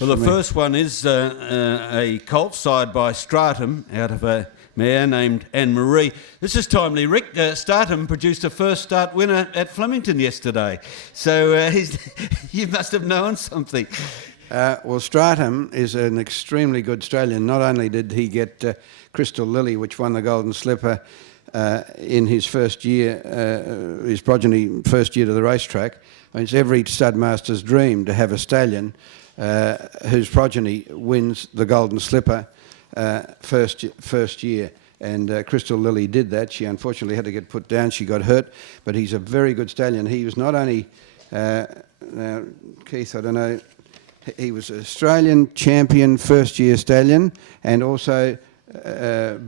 Well, the first one is a Colt side by Stratum out of a mare named Annamrie. This is timely, Rick. Stratum produced a first start winner at Flemington yesterday. So you must have known something. Well, Stratum is an extremely good stallion. Not only did he get Crystal Lily, which won the Golden Slipper in his first year, his progeny first year to the racetrack. I mean, it's every studmaster's dream to have a stallion whose progeny wins the Golden Slipper first year. And Crystal Lily did that. She unfortunately had to get put down. She got hurt, but he's a very good stallion. He was not only, now, Keith, I don't know, he was Australian champion first-year stallion and also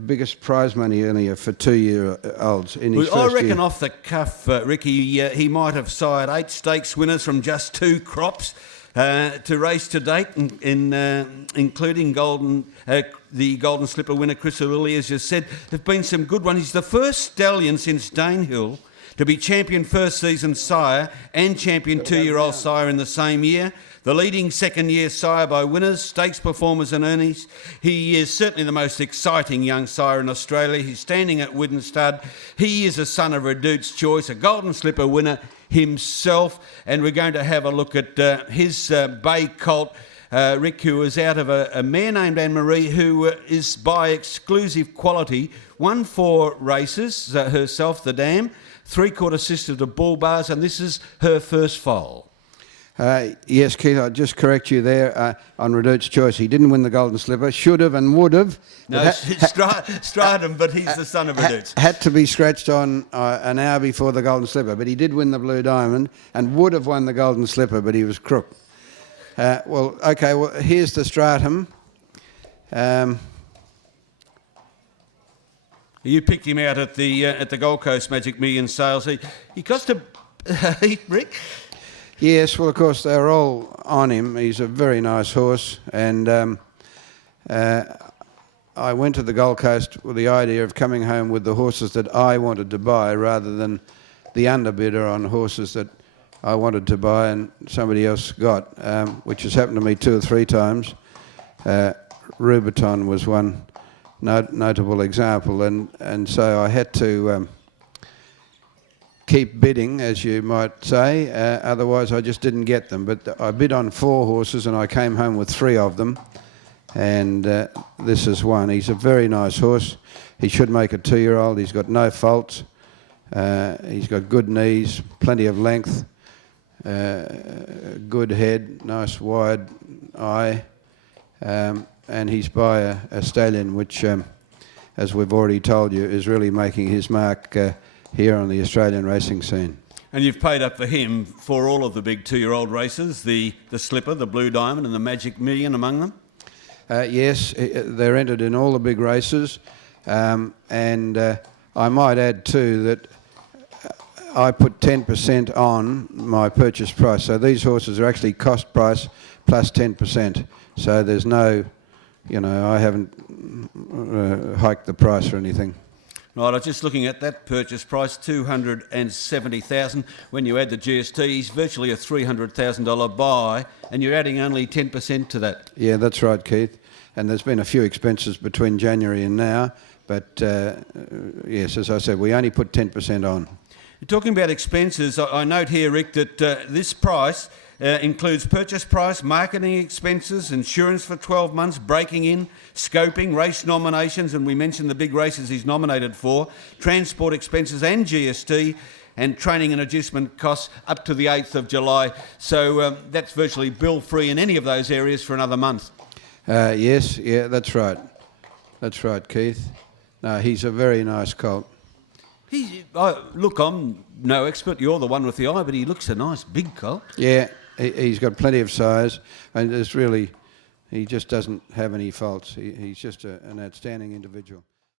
biggest prize money earner for 2-year-olds in his first year. I reckon off the cuff, Ricky, he might have sired 8 stakes winners from just 2 crops to race to date, including the Golden Slipper winner, Crystal Lily, as you said. There have been some good ones. He's the first stallion since Danehill to be champion first season sire and champion 2-year-old sire in the same year. The leading second-year sire by winners, stakes performers and earnings. He is certainly the most exciting young sire in Australia. He's standing at Widden Stud. He is a son of Redute's Choice, a Golden Slipper winner himself. And we're going to have a look at his bay colt, Rick, who is out of a mare named Annamrie, who is by exclusive quality, won 4 races herself, the dam, 3/4 sister to Bull Bars, and this is her first foal. Yes, Keith, I'll just correct you there on Redute's Choice. He didn't win the Golden Slipper, should have and would have. No, Stratum, but he's the son of Redute's. Had to be scratched on an hour before the Golden Slipper, but he did win the Blue Diamond and would have won the Golden Slipper, but he was crook. Well, here's the Stratum. You picked him out at the Gold Coast Magic Million sales. He cost a Rick. Yes, well, of course, they were all on him. He's a very nice horse, and I went to the Gold Coast with the idea of coming home with the horses that I wanted to buy rather than the underbidder on horses that I wanted to buy and somebody else got, which has happened to me 2 or 3 times. Rubiton was one notable example, and so I had to keep bidding, as you might say, otherwise I just didn't get them. But I bid on 4 horses and I came home with 3 of them, and this is one. He's a very nice horse. He should make a 2-year-old. He's got no faults. He's got good knees, plenty of length, good head, nice wide eye, and he's by a stallion which, as we've already told you, is really making his mark here on the Australian racing scene. And you've paid up for him for all of the big 2-year-old races, the Slipper, the Blue Diamond and the Magic Million among them? Yes, they're entered in all the big races, and I might add too that I put 10% on my purchase price. So these horses are actually cost price plus 10%. So there's no, I haven't hiked the price or anything. Right, I was just looking at that purchase price, $270,000. When you add the GST, he's virtually a $300,000 buy, and you're adding only 10% to that. Yeah, that's right, Keith. And there's been a few expenses between January and now, but yes, as I said, we only put 10% on. Talking about expenses, I note here, Rick, that this price includes purchase price, marketing expenses, insurance for 12 months, breaking in, scoping, race nominations, and we mentioned the big races he's nominated for, transport expenses and GST, and training and adjustment costs up to the 8th of July. So that's virtually bill-free in any of those areas for another month. Yes, yeah, that's right. That's right, Keith. No, he's a very nice colt. Look, I'm no expert, you're the one with the eye, but he looks a nice big colt. Yeah, he's got plenty of size, and he just doesn't have any faults. He's just an outstanding individual.